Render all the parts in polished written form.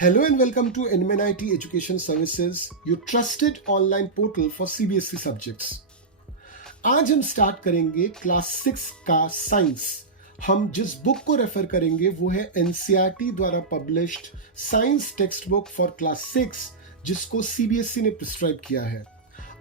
Hello and welcome to NMNIT Education Services, your trusted online portal for CBSE subjects. आज हम start करेंगे class 6 का science. हम जिस बुक को रेफर करेंगे वो है एनसीईआरटी द्वारा published science text book for class 6, जिसको सीबीएसई ने प्रिस्क्राइब किया है।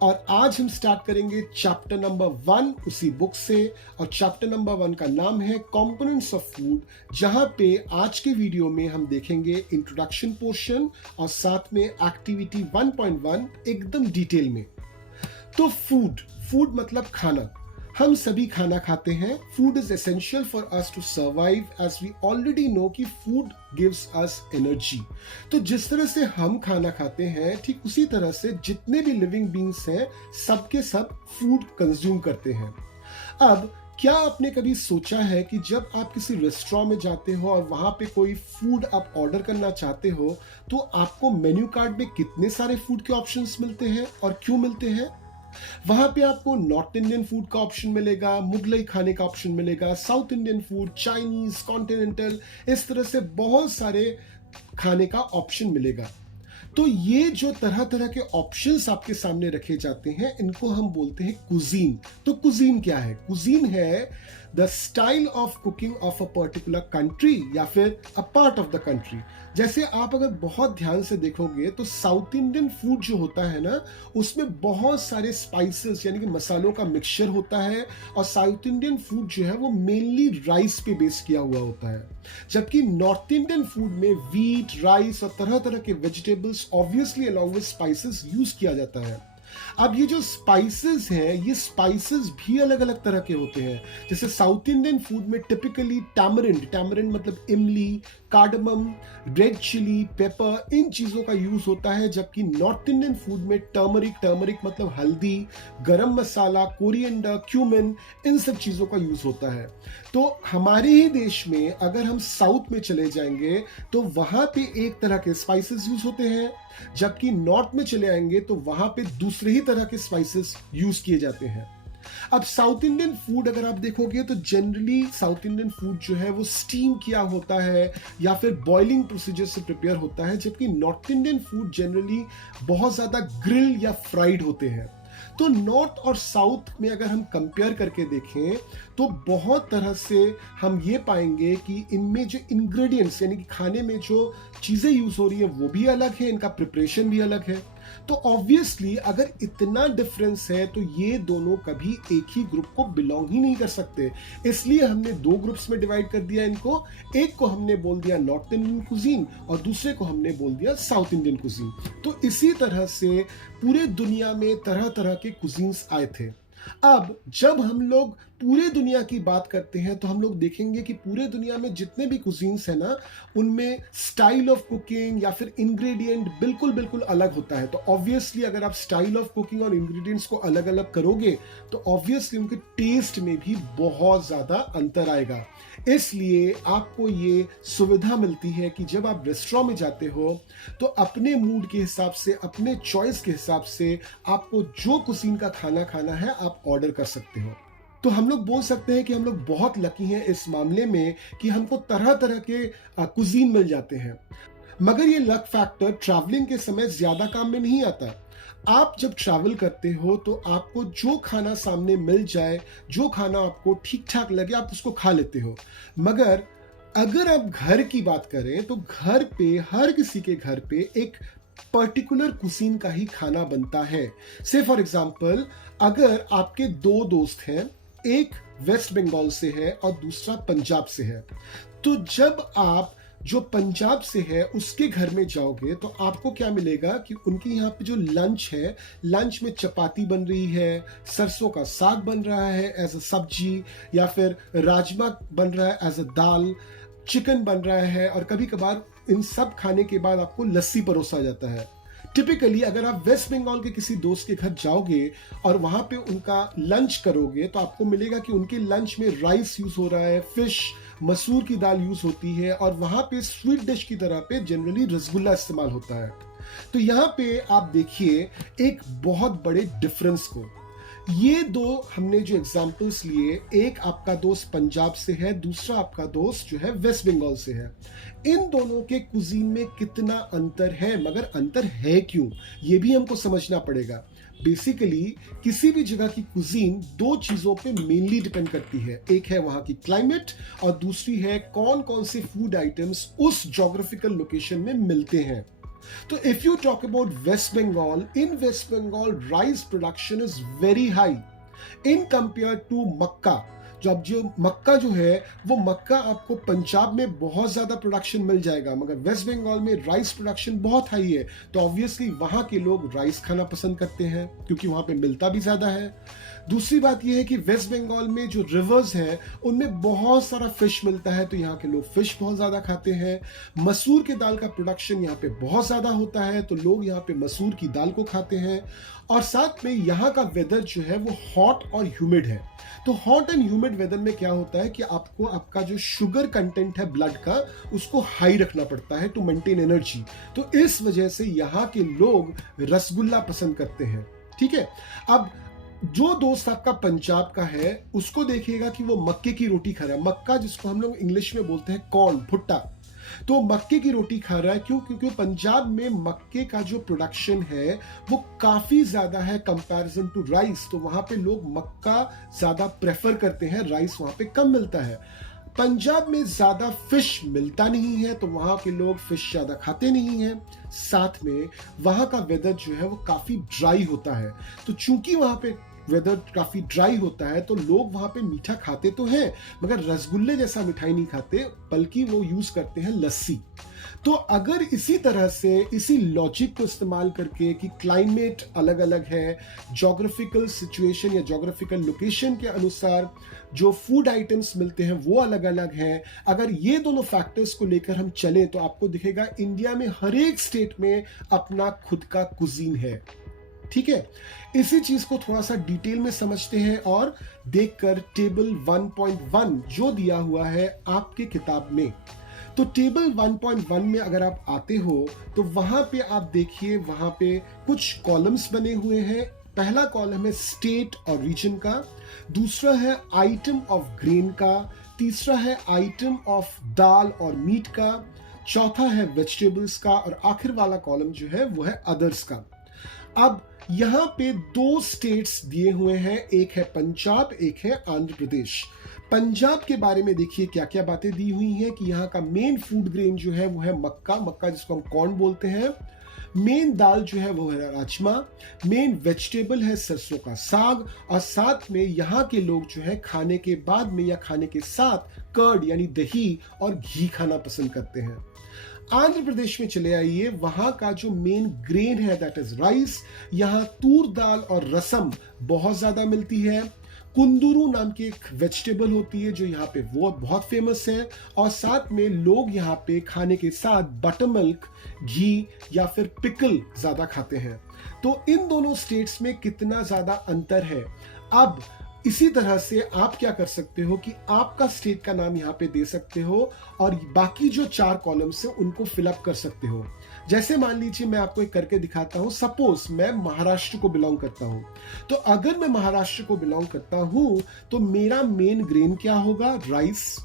और आज हम स्टार्ट करेंगे चैप्टर नंबर 1 उसी बुक से, और चैप्टर नंबर 1 का नाम है कंपोनेंट्स ऑफ फूड, जहां पे आज के वीडियो में हम देखेंगे इंट्रोडक्शन पोर्शन और साथ में एक्टिविटी 1.1 एकदम डिटेल में। तो फूड मतलब खाना। हम सभी खाना खाते हैं। Food is essential for us to survive, as we already know कि फूड गिव्स अस एनर्जी। तो जिस तरह से हम खाना खाते हैं, ठीक उसी तरह से जितने भी लिविंग बींग्स हैं सबके सब फूड कंज्यूम करते हैं। अब क्या आपने कभी सोचा है कि जब आप किसी रेस्टोरेंट में जाते हो और वहां पे कोई फूड आप ऑर्डर करना चाहते हो, तो आपको मेन्यू कार्ड में कितने सारे फूड के ऑप्शंस मिलते हैं और क्यों मिलते हैं? वहां पे आपको नॉर्थ इंडियन फूड का ऑप्शन मिलेगा, मुगलई खाने का ऑप्शन मिलेगा, south Indian food, Chinese, continental, इस तरह से बहुत सारे खाने का ऑप्शन मिलेगा। तो ये जो तरह तरह के ऑप्शंस आपके सामने रखे जाते हैं, इनको हम बोलते हैं कुजीन। तो कुजीन क्या है? कुजीन है the style of cooking of a particular country या फिर a part of the country. जैसे आप अगर बहुत ध्यान से देखोगे तो साउथ इंडियन फूड जो होता है ना, उसमें बहुत सारे स्पाइसेस यानी कि मसालों का मिक्सचर होता है, और साउथ इंडियन फूड जो है वो मेनली राइस पे बेस किया हुआ होता है। जबकि नॉर्थ इंडियन फूड में व्हीट, राइस और तरह तरह के vegetables obviously along with spices use किया जाता है। अब ये जो स्पाइसेस हैं, ये स्पाइसेस भी अलग अलग तरह के होते हैं। जैसे साउथ इंडियन फूड में टिपिकली टैमरिंड मतलब इमली, कार्डमम, रेड चिली, पेपर, इन चीजों का यूज होता है। जबकि नॉर्थ इंडियन फूड में टर्मरिक मतलब हल्दी, गरम मसाला, कोरिएंडर, क्यूमिन, इन सब चीजों का यूज होता है। तो हमारे ही देश में अगर हम साउथ में चले जाएंगे तो वहां पे एक तरह के स्पाइसेस यूज होते हैं, जबकि नॉर्थ में चले आएंगे तो वहां पे दूसरे ही तरह के स्पाइसेस यूज किए जाते हैं। अब साउथ इंडियन फूड अगर आप देखोगे तो जनरली साउथ इंडियन फूड जो है वो स्टीम किया होता है या फिर बॉइलिंग प्रोसीजर से प्रिपेयर होता है, जबकि नॉर्थ इंडियन फूड जनरली बहुत ज्यादा ग्रिल या फ्राइड होते हैं। तो नॉर्थ और साउथ में अगर हम कंपेयर करके देखें तो बहुत तरह से हम ये पाएंगे कि इनमें जो इंग्रेडिएंट्स यानी कि खाने में जो चीजें यूज हो रही है वो भी अलग है, इनका प्रिपरेशन भी अलग है। तो ऑब्वियसली अगर इतना डिफरेंस है तो ये दोनों कभी एक ही ग्रुप को बिलोंग ही नहीं कर सकते। इसलिए हमने दो ग्रुप्स में डिवाइड कर दिया इनको। एक को हमने बोल दिया नॉर्थ इंडियन कुजीन और दूसरे को हमने बोल दिया साउथ इंडियन कुजीन। तो इसी तरह से पूरे दुनिया में तरह तरह के कुजीन्स आए थे। अब जब हम लोग पूरे दुनिया की बात करते हैं तो हम लोग देखेंगे कि पूरे दुनिया में जितने भी कुजीन्स है ना, उनमें स्टाइल ऑफ कुकिंग या फिर इंग्रेडिएंट बिल्कुल अलग होता है। तो ऑब्वियसली अगर आप स्टाइल ऑफ कुकिंग और इंग्रेडिएंट्स को अलग अलग करोगे तो ऑब्वियसली उनके टेस्ट में भी बहुत ज्यादा अंतर आएगा। इसलिए आपको ये सुविधा मिलती है कि जब आप रेस्टोरेंट में जाते हो तो अपने मूड के हिसाब से, अपने चॉइस के हिसाब से आपको जो कुजीन का खाना खाना है आप ऑर्डर कर सकते हो। तो हम लोग बोल सकते हैं कि हम लोग बहुत लकी हैं इस मामले में कि हमको तरह तरह के कुजीन मिल जाते हैं। मगर ये लक फैक्टर ट्रैवलिंग के समय ज्यादा काम में नहीं आता। आप जब ट्रैवल करते हो तो आपको जो खाना सामने मिल जाए, जो खाना आपको ठीक ठाक लगे, आप उसको खा लेते हो। मगर अगर आप घर की बात करें तो घर पे हर किसी के घर पे एक पर्टिकुलर कुजीन का ही खाना बनता है। से फॉर एग्जाम्पल अगर आपके दो दोस्त हैं, एक वेस्ट बंगाल से है और दूसरा पंजाब से है, तो जब आप जो पंजाब से है उसके घर में जाओगे तो आपको क्या मिलेगा कि उनके यहाँ पे जो लंच है, लंच में चपाती बन रही है, सरसों का साग बन रहा है एज अ सब्जी, या फिर राजमा बन रहा है एज अ दाल, चिकन बन रहा है, और कभी कभार इन सब खाने के बाद आपको लस्सी परोसा जाता है। टिपिकली अगर आप वेस्ट बंगाल के किसी दोस्त के घर जाओगे और वहां पे उनका लंच करोगे तो आपको मिलेगा कि उनके लंच में राइस यूज हो रहा है, फिश, मसूर की दाल यूज होती है, और वहां पे स्वीट डिश की तरह पे जनरली रसगुल्ला इस्तेमाल होता है। तो यहाँ पे आप देखिए एक बहुत बड़े डिफरेंस को। ये दो हमने जो एग्जाम्पल्स लिए, एक आपका दोस्त पंजाब से है, दूसरा आपका दोस्त जो है वेस्ट बंगाल से है। इन दोनों के कुजीन में कितना अंतर है, मगर अंतर है क्यों, ये भी हमको समझना पड़ेगा। बेसिकली किसी भी जगह की कुजीन दो चीजों पे मेनली डिपेंड करती है, एक है वहां की क्लाइमेट और दूसरी है कौन कौन से फूड आइटम्स उस जोग्राफिकल लोकेशन में मिलते हैं। तो if you talk about West Bengal, in West Bengal rice production is very high in compare to मक्का। जो मक्का जो है वो मक्का आपको पंजाब में बहुत ज्यादा प्रोडक्शन मिल जाएगा, मगर वेस्ट बंगाल में राइस प्रोडक्शन बहुत हाई है। तो ऑब्वियसली वहां के लोग राइस खाना पसंद करते हैं क्योंकि वहां पे मिलता भी ज्यादा है। दूसरी बात यह है कि वेस्ट बंगाल में जो रिवर्स हैं उनमें बहुत सारा फिश मिलता है, तो यहाँ के लोग फिश बहुत ज्यादा खाते हैं। मसूर के दाल का प्रोडक्शन यहाँ पे बहुत ज्यादा होता है, तो लोग यहाँ पे मसूर की दाल को खाते हैं। और साथ में यहाँ का वेदर जो है वो हॉट और ह्यूमिड है। तो हॉट एंड ह्यूमिड वेदर में क्या होता है कि आपको आपका जो शुगर कंटेंट है ब्लड का उसको हाई रखना पड़ता है टू मेंटेन एनर्जी। तो इस वजह से यहाँ के लोग रसगुल्ला पसंद करते हैं। ठीक है, अब जो दोस्त आपका पंजाब का है उसको देखिएगा कि वो मक्के की रोटी खा रहा है। मक्का जिसको हम लोग इंग्लिश में बोलते हैं कॉर्न, भुट्टा, तो मक्के की रोटी खा रहा है। क्यों? क्योंकि पंजाब में मक्के का जो प्रोडक्शन है वो काफी ज्यादा है कंपैरिजन टू राइस, तो वहां पे लोग मक्का ज्यादा प्रेफर करते हैं, राइस वहां पे कम मिलता है। पंजाब में ज्यादा फिश मिलता नहीं है, तो वहां के लोग फिश ज्यादा खाते नहीं हैं। साथ में वहां का वेदर जो है वो काफी ड्राई होता है, तो चूंकि वहां पे वेदर काफी ड्राई होता है तो लोग वहां पे मीठा खाते तो हैं मगर रसगुल्ले जैसा मिठाई नहीं खाते, बल्कि वो यूज करते हैं लस्सी। तो अगर इसी तरह से इसी लॉजिक को इस्तेमाल करके कि क्लाइमेट अलग अलग है, जोग्राफिकल सिचुएशन या जोग्राफिकल लोकेशन के अनुसार जो फूड आइटम्स मिलते हैं वो अलग अलग हैं, अगर ये दोनों फैक्टर्स को लेकर हम चलें तो आपको दिखेगा इंडिया में हर एक स्टेट में अपना खुद का कुजीन है। ठीक है, इसी चीज को थोड़ा सा डिटेल में समझते हैं और देखकर टेबल 1.1 जो दिया हुआ है आपके किताब में। तो टेबल 1.1 में अगर आप आते हो तो वहां पे आप देखिए, वहां पे कुछ कॉलम्स बने हुए हैं। पहला कॉलम है स्टेट और रीजन का, दूसरा है आइटम ऑफ ग्रेन का, तीसरा है आइटम ऑफ दाल और मीट का, चौथा है वेजिटेबल्स का और आखिर वाला कॉलम जो है वो है अदर्स का। अब यहां पे दो स्टेट्स दिए हुए हैं, एक है पंजाब, एक है आंध्र प्रदेश। पंजाब के बारे में देखिए क्या क्या बातें दी हुई हैं कि यहाँ का मेन फूड ग्रेन जो है वो है मक्का, मक्का जिसको हम कॉर्न बोलते हैं। मेन दाल जो है वो है राजमा, मेन वेजिटेबल है सरसों का साग, और साथ में यहाँ के लोग जो है खाने के बाद में या खाने के साथ कर्ड यानी दही और घी खाना पसंद करते हैं। आंध्र प्रदेश में चले आइए, वहां का जो मेन ग्रेन है दैट इज राइस। यहाँ तूर दाल और रसम बहुत ज्यादा मिलती है। कुंदुरु नाम की एक वेजिटेबल होती है जो यहाँ पे वो बहुत फेमस है, और साथ में लोग यहाँ पे खाने के साथ बटर मिल्क, घी या फिर पिकल ज्यादा खाते हैं। तो इन दोनों स्टेट्स में कितना ज्यादा अंतर है। अब इसी तरह से आप क्या कर सकते हो कि आपका स्टेट का नाम यहाँ पे दे सकते हो और बाकी जो 4 कॉलम्स हैं उनको फिलअप कर सकते हो। जैसे मान लीजिए मैं आपको एक करके दिखाता हूं, सपोज मैं महाराष्ट्र को बिलोंग करता हूं, तो अगर मैं महाराष्ट्र को बिलोंग करता हूं तो मेरा मेन ग्रेन क्या होगा? राइस।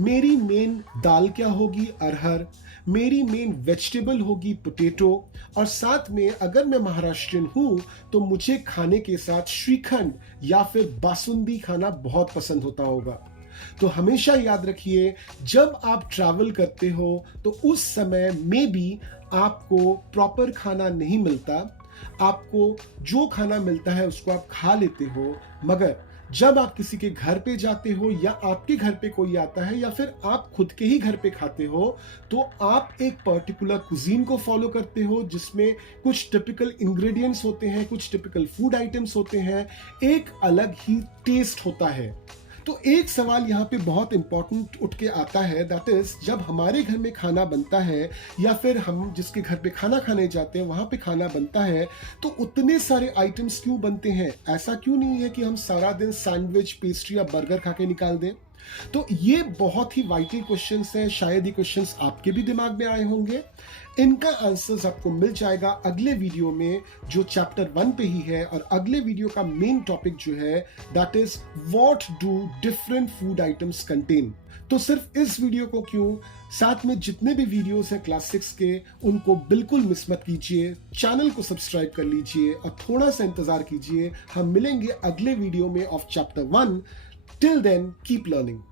मेरी मेन दाल क्या होगी? अरहर। मेरी मेन वेजिटेबल होगी पोटैटो, और साथ में अगर मैं महाराष्ट्रियन हूं तो मुझे खाने के साथ श्रीखंड या फिर बासुंदी खाना बहुत पसंद होता होगा। तो हमेशा याद रखिए, जब आप ट्रैवल करते हो तो उस समय में भी आपको प्रॉपर खाना नहीं मिलता, आपको जो खाना मिलता है उसको आप खा लेते हो, मगर जब आप किसी के घर पे जाते हो या आपके घर पे कोई आता है या फिर आप खुद के ही घर पे खाते हो तो आप एक पर्टिकुलर कुजीन को फॉलो करते हो जिसमें कुछ टिपिकल इंग्रेडिएंट्स होते हैं, कुछ टिपिकल फूड आइटम्स होते हैं, एक अलग ही टेस्ट होता है। तो एक सवाल यहाँ पे बहुत इंपॉर्टेंट उठ के आता है, दैट इज जब हमारे घर में खाना बनता है या फिर हम जिसके घर पे खाना खाने जाते हैं वहां पे खाना बनता है तो उतने सारे आइटम्स क्यों बनते हैं? ऐसा क्यों नहीं है कि हम सारा दिन सैंडविच, पेस्ट्री या बर्गर खा के निकाल दें? तो ये बहुत ही वाइटल क्वेश्चंस हैं, शायद ये क्वेश्चंस आपके भी दिमाग में आए होंगे। इनका आंसर्स आपको मिल जाएगा अगले वीडियो में, जो चैप्टर 1 पे ही है, और अगले वीडियो का मेन टॉपिक जो है that is what do different food items contain. तो सिर्फ इस वीडियो को क्यों, साथ में जितने भी वीडियोस हैं क्लास 6 के, उनको बिल्कुल मिस मत कीजिए। चैनल को सब्सक्राइब कर लीजिए और थोड़ा सा इंतजार कीजिए। हम मिलेंगे अगले वीडियो में of chapter 1। Till then keep learning.